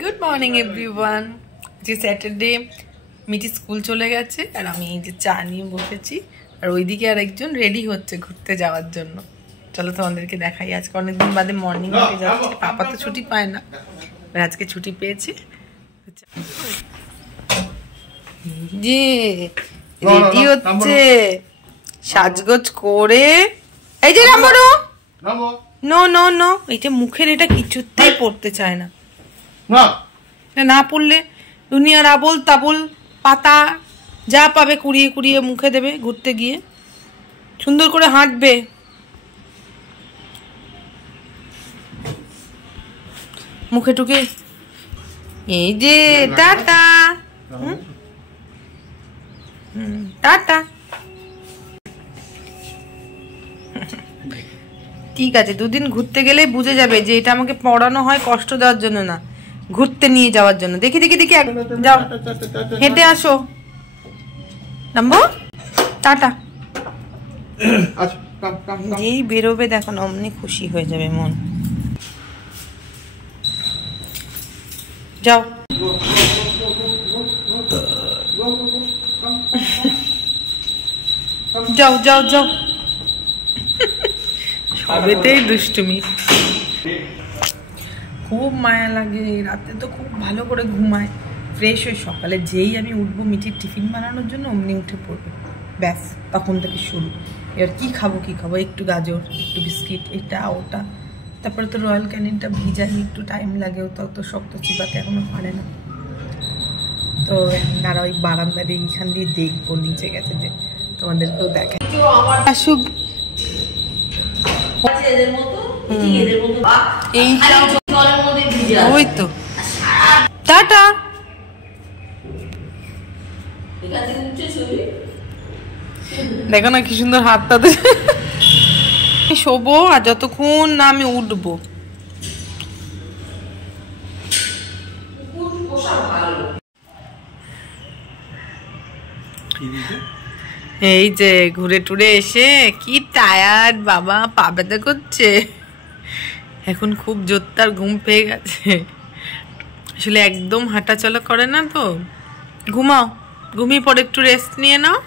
Good morning everyone. যে Saturday মিটি school চলে গেছে আর আমি এই যে চা নিয়ে বসেছি, আর ওইদিকে আর একজন রেডি হচ্ছে ঘুরতে যাওয়ার জন্য। চলো তোমাদেরকে দেখাই। আজকে অনেকদিন বাদে মর্নিং ওয়াকে যাচ্ছে। পাপা তো ছুটি পায় না, আজকে ছুটি পেয়েছে। যে রেডি হচ্ছে সাজগোজ করে। এই যে নাম্বারও নো নো নো, এটা মুখের এটা কিছুতেই পড়তে চায় না। না পড়লে দুনিয়ার আবল তাবল পাতা যা পাবে কুড়িয়ে কুড়িয়ে মুখে দেবে ঘুরতে গিয়ে। সুন্দর করে হাঁটবে। মুখে টুকে এই যে টাটা টাটা। ঠিক আছে, দুদিন ঘুরতে গেলে বুঝে যাবে যে এটা আমাকে পড়ানো হয় কষ্ট দেওয়ার জন্য না, ঘুরতে নিয়ে যাওয়ার জন্য। দেখি দেখি দেখি, যাও হেঁটে আসো। নামবো, টাটা। যেই বেরোবে দেখো না অমনি খুশি হয়ে যাবে মন। যাও যাও যাও যাও, সবেতেই দুষ্টুমি। খুব মায়া লাগে, রাতে তো খুব ভালো করে ঘুমায়, ফ্রেশ হয়ে সকালে যেই আমি উঠবো মিঠির টিফিন বানানোর জন্য অমনি উঠে পড়বে, ব্যাস তখন থেকে শুরু। এবার কি খাবো কি খাবো, একটু গাজর একটু বিস্কিট এটা ওটা। তারপরে তো রয়্যাল ক্যানিনটা ভিজাই, একটু টাইম লাগে, ও তো শক্ত চিবাতে এখনো পারে না। তো তারা ওই বারান্দার এইখান দিয়ে দেখবো, নিচে গেছে যে তোমাদেরকেও দেখায়। আসুক ওই তো টাটা। দেখো না কি সুন্দর হাতটা শোবো, আর যতক্ষণ না আমি উঠবো। এই যে ঘুরে টুরে এসে কি টায়ার্ড বাবা, পা ব্যথা করছে। এখন খুব জোরদার ঘুম পেয়ে গেছে। আসলে একদম হাঁটা চলা করে না তো। ঘুমাও, ঘুমিয়ে পরে একটু রেস্ট নিয়ে নাও,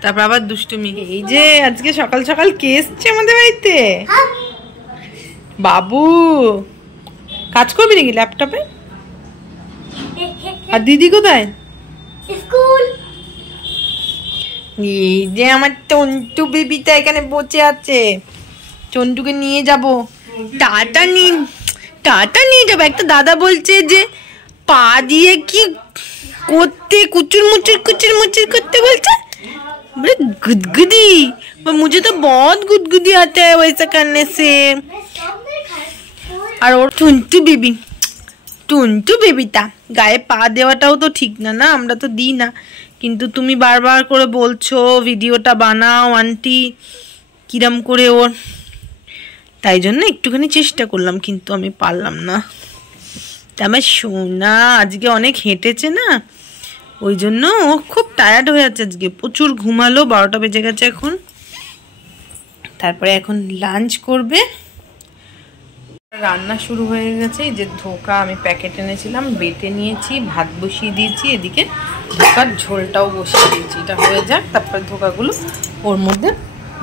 তারপর আবার দুষ্টুমি। এই যে আজকে সকাল সকাল কে এসছে আমাদের বাড়িতে? বাবু কাজ করবি নাকি ল্যাপটপে? আর দিদি কোথায়? স্কুল। এই যে আমার চন্টু বেবিটা এখানে বসে আছে, চন্টুকে নিয়ে যাব। টাটা নিয়ে যাবো। একটা দাদা বলছে যে পা দিয়ে কি করতে কুচুর মুচুর করতে বলছে, বলে गुदगुदी। मुझे तो बहुत गुदगुदी आता है वैसा करने से। আর ওর টুনটু বেবিটা গায়ে পা দেওয়াটাও তো ঠিক না, না আমরা তো দিই না, কিন্তু তুমি বারবার করে বলছো ভিডিওটা বানাও আন্টি কিরম করে ওর, তাই জন্য একটুখানি চেষ্টা করলাম, কিন্তু আমি পারলাম না। আমার সোনা আজকে অনেক হেঁটেছে না, ওই জন্য ও খুব টায়ার্ড হয়ে যাচ্ছে আজকে, প্রচুর ঘুমালো। 12টা বেজে গেছে এখন। তারপরে এখন লাঞ্চ করবে। রান্না শুরু হয়ে গেছে। এই যে ধোকা আমি প্যাকেট এনেছিলাম, বেটে নিয়েছি, ভাত বসিয়ে দিয়েছি, এদিকে ধোকার ঝোলটাও বসিয়ে দিয়েছি। এটা হয়ে যাক, তারপরে ধোকাগুলো ওর মধ্যে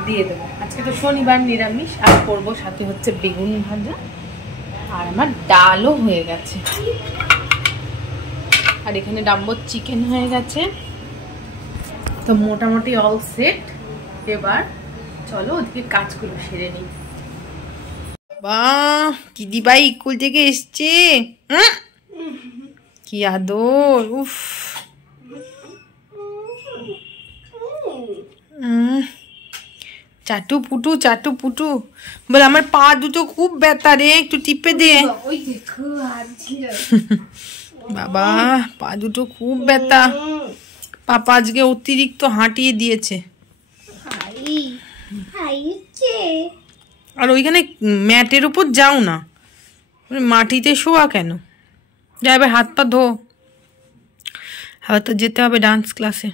দিয়ে দেবো। আজকে তো শনিবার নিরামিষ, আর করবো সাথে হচ্ছে বেগুন ভাজা, আর আমার ডালও হয়ে গেছে। আর এখানে ডাম্বো চিকেন হয়ে গেছে। তো মোটামুটি অল সেট। এবার চলো ওদিকে কাজগুলো সেরে নিই। বাহ, দিদিভাই স্কুল থেকে এসছে, কি আদর। উফ, চাটু পুটু বলে আমার পা দুটো খুব ব্যথা রে, একটু টিপে দে। বাবা পা দুটো খুব ব্যথা, পাপা আজকে অতিরিক্ত হাঁটিয়ে দিয়েছে। আর ওইখানে ম্যাটের উপর যাও না, মাটিতে শোয়া কেন? যাবে হাত পা ধো, আবার তো যেতে হবে ডান্স ক্লাসে।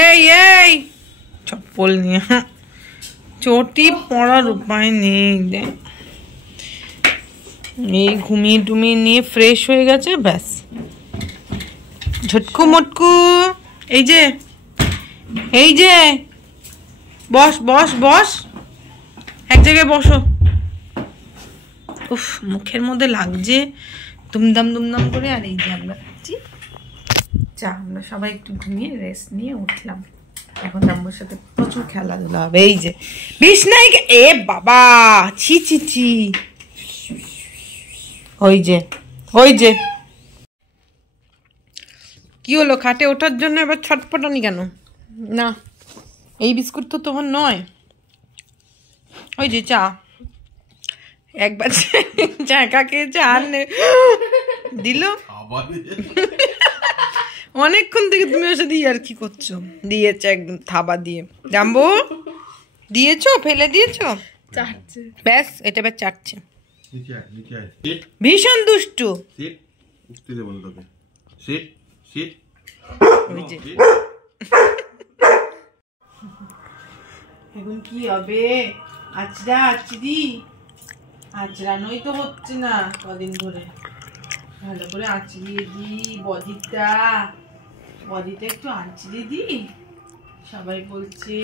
এই চপ্পল নিয়ে চটি পড়ার উপায় নেই। এই ঘুমিয়ে টুমিয়ে নিয়ে ফ্রেশ হয়ে গেছে, ব্যাস। ঝটকু মটকু, এই যে বস বস বস, এক জায়গায় বসো। উফ, মুখের মধ্যে লাগছে দুমদাম দুমদাম করে। আর এই যে আমরা খাচ্ছি চা। আমরা সবাই একটু ঘুমিয়ে রেস্ট নিয়ে উঠলাম। এখন দাম্বুর সাথে প্রচুর খেলাধুলা হবে। এই যে বিছনায়, এ বাবা, ছি ছি ছি। ওই যে কি হলো, খাটে ওঠার জন্য এবার ছটপটানি কেন? না, এই বিস্কুট তো তোমার নয়। ওই যে চা, একবার চাকা খেয়েছে আর দিল। অনেকক্ষণ থেকে তুমি ওর সাথে আর কি করছো? দিয়েছে একদম থাবা দিয়ে। জাম্বো দিয়েছো, ফেলে দিয়েছো, ব্যাস এটা এবার চাটছে। ভীষণ দুষ্টু। এখন কি হবে? আচড়ানোই তো হচ্ছে না কদিন ধরে। ভালো করে আঁচড়িয়ে দি বডিটা একটু আঁচড়িয়ে দি। সবাই বলছে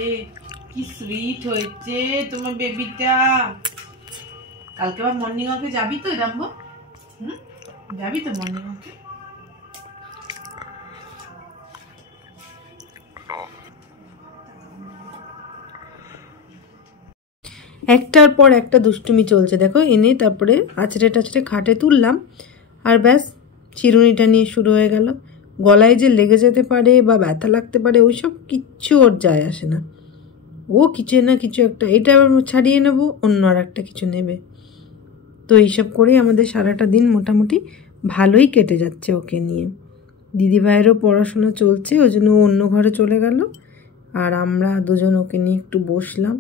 কি সুইট হয়েছে তোমার বেবিটা। কালকে আবার মর্নিং ওয়াকে যাবি তো রাম্বো? যাবি তো মর্নিং ওয়াকে? একটার পর একটা দুষ্টুমি চলছে দেখো। এনে তারপরে আছড়ে টাছড়ে খাটে তুললাম, আর ব্যাস চিরুনিটা নিয়ে শুরু হয়ে গেল। গলায় যে লেগে যেতে পারে বা ব্যথা লাগতে পারে ওইসব কিচ্ছু ওর যায় আসে না। ও কিছু না কিছু একটা, এটা আবার ছাড়িয়ে নেবো, অন্য আর একটা কিছু নেবে। তো এইসব করেই আমাদের সারাটা দিন মোটামুটি ভালোই কেটে যাচ্ছে ওকে নিয়ে। দিদিভাইয়েরও পড়াশোনা চলছে, ওই জন্য ও অন্য ঘরে চলে গেল, আর আমরা দুজন ওকে নিয়ে একটু বসলাম।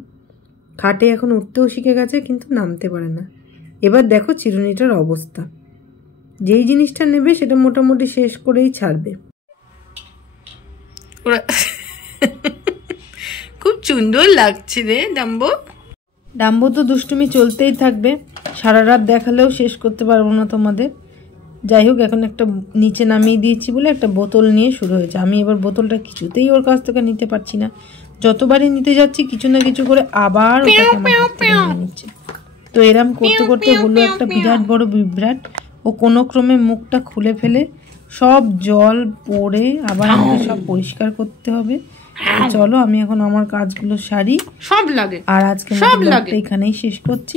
খাটে এখন উঠতেও শিখে গেছে, কিন্তু নামতে পারে না। এবার দেখো চিরুনিটার অবস্থা, যেই জিনিসটা নেবে সেটা মোটামুটি শেষ করেই ছাড়বে। খুব সুন্দর লাগছে রে ডাম্বো তো দুষ্টুমি চলতেই থাকবে, সারা রাত দেখালেও শেষ করতে পারবো না তোমাদের। যাই হোক, এখন একটা নিচে নামিয়ে দিয়েছি বলে একটা বোতল নিয়ে শুরু হয়েছে। আমি এবার বোতলটা কিছুতেই ওর কাছ থেকে নিতে পারছি না। যতবারই নিতে যাচ্ছি কিছু না কিছু করে আবার নিচ্ছে। তো এরম করতে করতে হলো একটা বিরাট বড় বিভ্রাট। ও কোনো ক্রমে মুখটা খুলে ফেলে সব জল পড়ে আবার আমাকে সব পরিষ্কার করতে হবে। চলো আমি এখন আমার কাজগুলো সারি। সব লাগে। আর আজকে এখানেই শেষ করছি।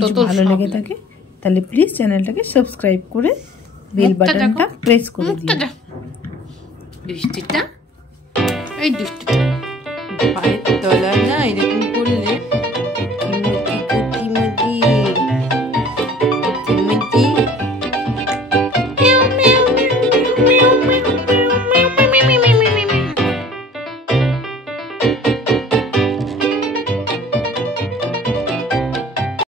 যদি ভালো লেগে থাকে তাহলে প্লিজ চ্যানেলটাকে সাবস্ক্রাইব করে বেল বাটনটা প্রেস করে দিও।